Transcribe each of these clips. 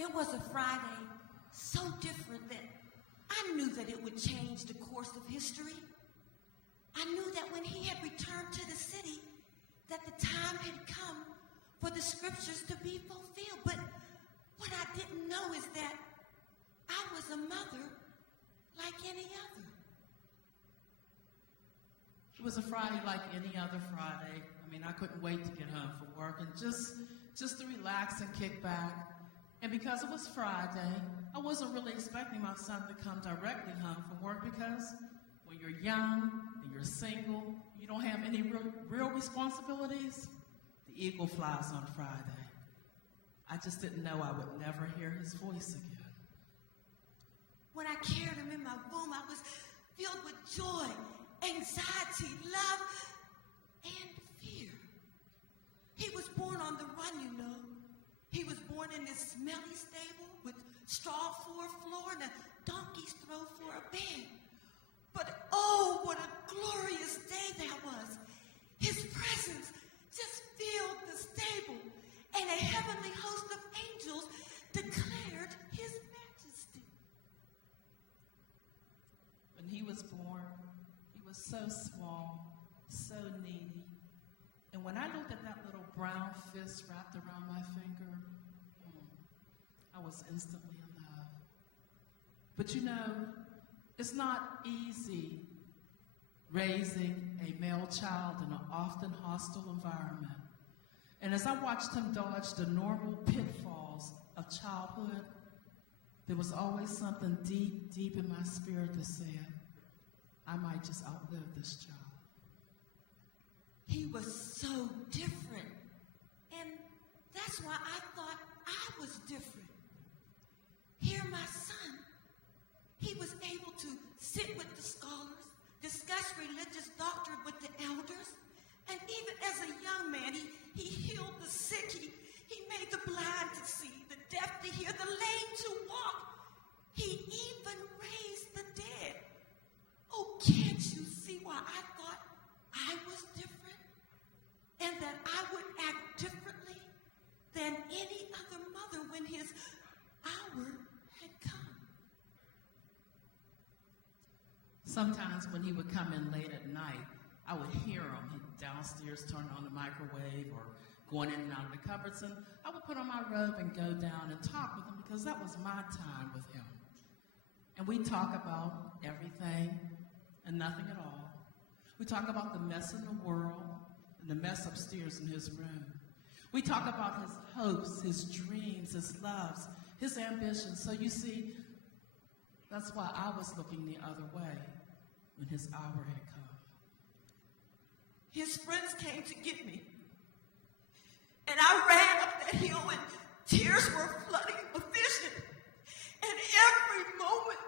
It was a Friday so different that I knew that it would change the course of history. I knew that when he had returned to the city, that the time had come for the scriptures to be fulfilled. But what I didn't know is that I was a mother like any other. It was a Friday like any other Friday. I mean, I couldn't wait to get home from work and just to relax and kick back. And because it was Friday, I wasn't really expecting my son to come directly home from work because when you're young and you're single, you don't have any real responsibilities, the eagle flies on Friday. I just didn't know I would never hear his voice again. When I carried him in my womb, I was filled with joy, anxiety, love, and fear. He was born on the run, you know. He was born in this smelly stable with straw for a floor and a donkey's throw for a bed. But oh, what a glorious day that was. His presence just filled the stable, and a heavenly host of angels declared his majesty. When he was born, he was so small, so needy. And when I looked at that little brown fist wrapped around my finger, I was instantly in love. But you know, it's not easy raising a male child in an often hostile environment. And as I watched him dodge the normal pitfalls of childhood, there was always something deep, deep in my spirit that said, I might just outlive this child. He was so different. And that's why I thought I was different. Here, my son, he was able to sit with the scholars, discuss religious doctrine with the elders, and even as a young man, he healed the sick, he made the blind to see, the deaf to hear, the lame to walk. He even raised the dead. Oh, can't you see why I thought I was different? And that I would act differently than any other mother when his hour had come. Sometimes when he would come in late at night, I would hear him. He'd downstairs turn on the microwave or going in and out of the cupboards, and I would put on my robe and go down and talk with him because that was my time with him. And we talk about everything and nothing at all. We talk about the mess in the world and the mess upstairs in his room. We talk about his hopes, his dreams, his loves, his ambitions. So you see, that's why I was looking the other way when his hour had come. His friends came to get me. And I ran up that hill and tears were flooding a vision. And every moment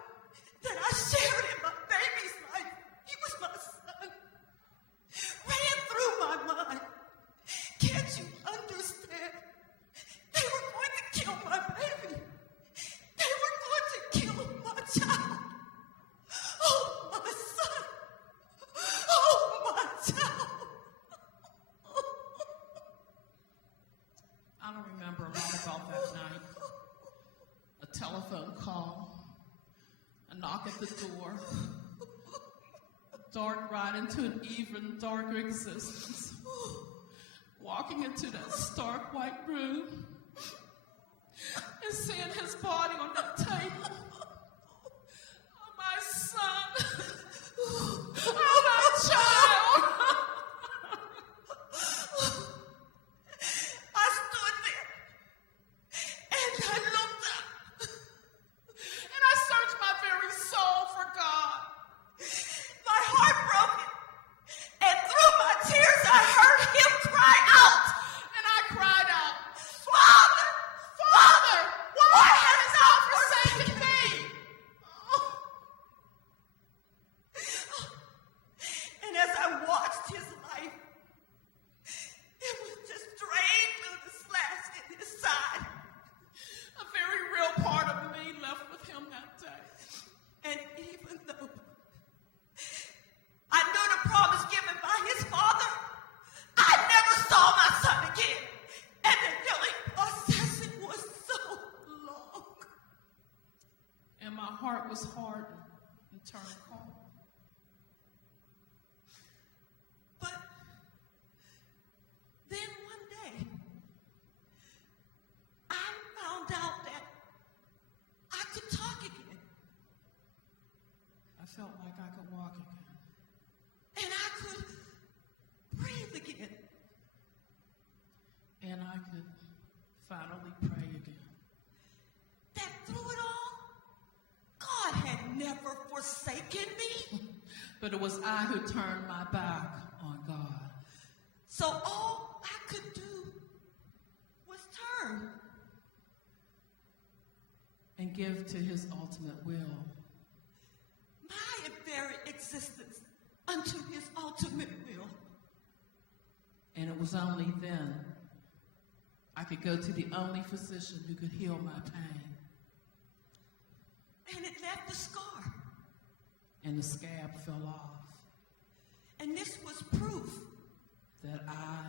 that I shared in my baby's life, he was my son, ran through my mind. Can't you understand? They were going to kill my baby. They were going to kill my child. Oh, my son. Oh, my child. I don't remember a lot about that night. A telephone call, a knock at the door, a dark ride into an even darker existence, walking into that stark white room and seeing his body on that table. Oh, my son. Oh, my child. I stood there and I looked up. And I searched my very soul for God. My heart broken. And through my tears I heard him cry out. And I cried out, Father! Father! Why Why hast thou forsaken forsaken me? was hardened and turned cold. But then one day, I found out that I could talk again. I felt like I could walk again. And I could breathe again. And I could finally pray again. That through it all, God had never forsaken me. But it was I who turned my back on God. So all I could do was turn And give to his ultimate will. my very existence unto his ultimate will. And it was only then I could go to the only physician who could heal my pain. And it left a scar. And the scab fell off. And this was proof That I